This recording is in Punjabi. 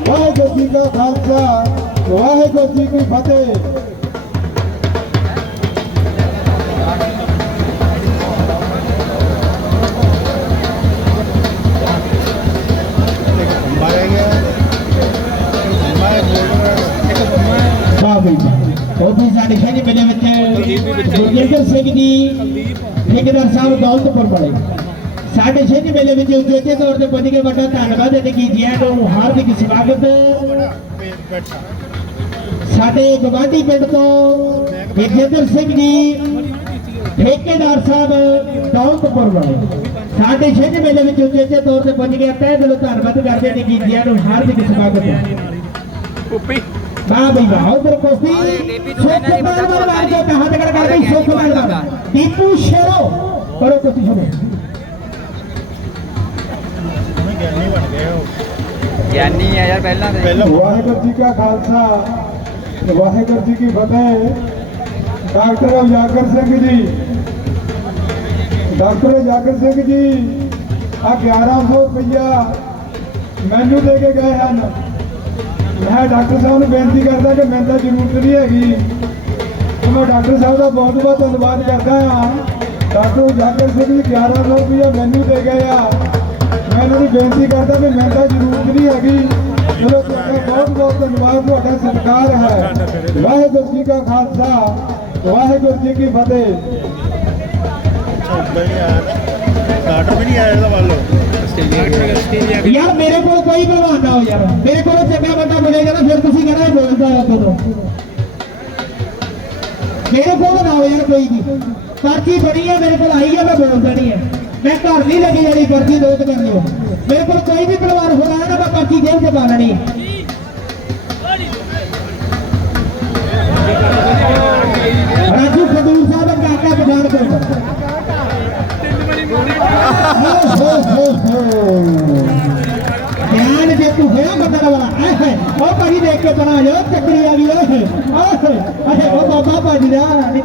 ਵਾਹਿਗੁਰੂ ਜੀ ਕਾ ਖਾਲਸਾ ਵਾਹਿਗੁਰੂ ਜੀ ਕੀ ਫਤਿਹ ਮਾਰਿਆ ਗਿਆ ਮੈਂ ਬੋਲ ਵਾਹ ਬਈ ਉਹ ਵੀ ਸਾਡੇ ਸ਼ਹਿਰੀ ਮੇਲੇ ਵਿੱਚ ਸਾਡੇ ਸ਼ਹਿਰੀ ਮੇਲੇ ਵਿੱਚ ਉਚੇਚੇ ਤੌਰ ਤੇ ਪੁੱਜ ਕੇ ਵੱਡਾ ਧੰਨਵਾਦ ਅਤੇ ਕੀਜੀਆਂ ਨੂੰ ਹਾਰਦਿਕ ਸਵਾਗਤ। ਸਾਡੇ ਗਵਾਂਢੀ ਪਿੰਡ ਤੋਂ ਵਿਜੇਂਦਰ ਸਿੰਘ ਜੀ ਠੇਕੇਦਾਰ ਸਾਹਿਬ ਦੌਲਤਪੁਰ ਵਾਲੇ। ਸਾਡੇ ਸ਼ਹਿਰੀ ਮੇਲੇ ਵਿੱਚ ਉਚੇਚੇ ਤੌਰ ਤੇ ਪੁੱਜ ਕੇ ਤਹਿ ਦਿਲੋਂ ਧੰਨਵਾਦ ਕਰਦੇ ਨੇ ਕੀਜੀਆਂ ਨੂੰ ਹਾਰਦਿਕ ਸਵਾਗਤ ਉੱਪੀ ਵਾਹ ਬਈ ਵਾਹ ਉਧਰ ਕੋਫੀ ਸੁੱਖ ਮਾਰ ਮਾਰ ਮਾਰ ਕੇ ਕਹਾਂ ਤੇ ਕਰ ਕਰ ਸੁੱਖ ਮਾਰ ਮਾਰ ਦੀਪੂ ਸ਼ੇਰੋ। ਕਰੋ ਕੁਝ ਸੁਣੋ। ਗਿਆਨੀ ਆ ਯਾਰ ਪਹਿਲਾਂ ਦੇ। ਵਾਹਿਗੁਰੂ ਜੀ ਕਾ ਖਾਲਸਾ ਵਾਹਿਗੁਰੂ ਜੀ ਕੀ ਫਤਿਹ। ਡਾਕਟਰ ਉਜਾਗਰ ਸਿੰਘ ਜੀ। ਡਾਕਟਰ ਉਜਾਗਰ ਸਿੰਘ ਜੀ ਆ 1100 ਰੁਪਇਆ ਮੈਨੂੰ ਦੇ ਕੇ ਗਏ ਹਨ। ਮੈਂ ਡਾਕਟਰ ਸਾਹਿਬ ਨੂੰ ਬੇਨਤੀ ਕਰਦਾ ਕਿ ਮੈਨੂੰ ਤਾਂ ਜ਼ਰੂਰਤ ਨਹੀਂ ਹੈਗੀ। ਮੈਂ ਡਾਕਟਰ ਸਾਹਿਬ ਦਾ ਬਹੁਤ ਬਹੁਤ ਧੰਨਵਾਦ ਕਰਦਾ ਹਾਂ। ਡਾਕਟਰ ਉਜਾਗਰ ਸਿੰਘ ਜੀ 1100 ਰੁਪਇਆ ਮੈਨੂੰ ਦੇ ਗਏ ਆ। ਮੈਂ ਇਹਨਾਂ ਨੂੰ ਬੇਨਤੀ ਕਰਦਾ ਮੈਨੂੰ ਤਾਂ ਜ਼ਰੂਰਤ ਨਹੀਂ ਹੈਗੀ। ਚਲੋ ਤੁਹਾਡਾ ਬਹੁਤ ਬਹੁਤ ਧੰਨਵਾਦ ਤੁਹਾਡਾ ਸਤਿਕਾਰ ਹੈ। ਵਾਹਿਗੁਰੂ ਜੀ ਕਾ ਖਾਲਸਾ ਵਾਹਿਗੁਰੂ ਜੀ ਕੀ ਫਤਿਹ। ਡਾਕਟਰ ਵੀ ਨਹੀਂ ਆਇਆ ਇਹਦਾ ਵੱਲ। ਯਾਰ ਮੇਰੇ ਕੋਲ ਕੋਈ ਭਲਵਾਨ ਨਾ ਹੋ ਯਾਰ। ਮੇਰੇ ਕੋਲ ਚੰਗਾ ਬੰਦਾ ਮਿਲੇਗਾ ਨਾ ਫਿਰ ਤੁਸੀਂ ਇਹ ਬੋਲਦਾ ਆ ਕਦੋਂ ਮੇਰੇ ਕੋਲ ਨਾ ਹੋ ਯਾਰ ਕੋਈ ਵੀ। ਪਰਚੀ ਬਣੀ ਹੈ ਮੇਰੇ ਕੋਲ ਆਈ ਹੈ ਮੈਂ ਬੋਲ ਦੇਣੀ ਹੈ ਮੈਂ ਘਰ ਨਹੀਂ ਲੱਗੀ ਜਾਣੀ ਪਰਚੀ ਦੋ ਤੇ ਕਰ ਲਿਓ ਮੇਰੇ ਕੋਲ ਕੋਈ ਵੀ ਭਲਵਾਨ ਹੋਣਾ ਨਾ, ਮੈਂ ਪਰਚੀ ਜੇਬ 'ਚ ਪਾ ਲੈਣੀ। ਹੈ ਰਾਜੂ ਖਡੂਰ ਸਾਹਿਬ ਕਾਕਾ ਪਠਾਨਕੋਟ ਹੋ ਹੋ ਹੋ ਹੋ। ਧਿਆਨ ਜੇ ਤੂੰ ਹੋਇਆ ਬੰਦਾ ਵਾਲਾ ਐ ਹੈ ਉਹ ਭਾਈ ਦੇਖ ਕੇ ਬਣਾ ਜੋ ਚੱਕਰੀ ਆ ਗਈ, ਓਏ ਓਏ ਅੱਛਾ ਉਹ ਬਾਬਾ ਭਾਜੀ ਦਾ, ਨਹੀਂ ਤਾਂ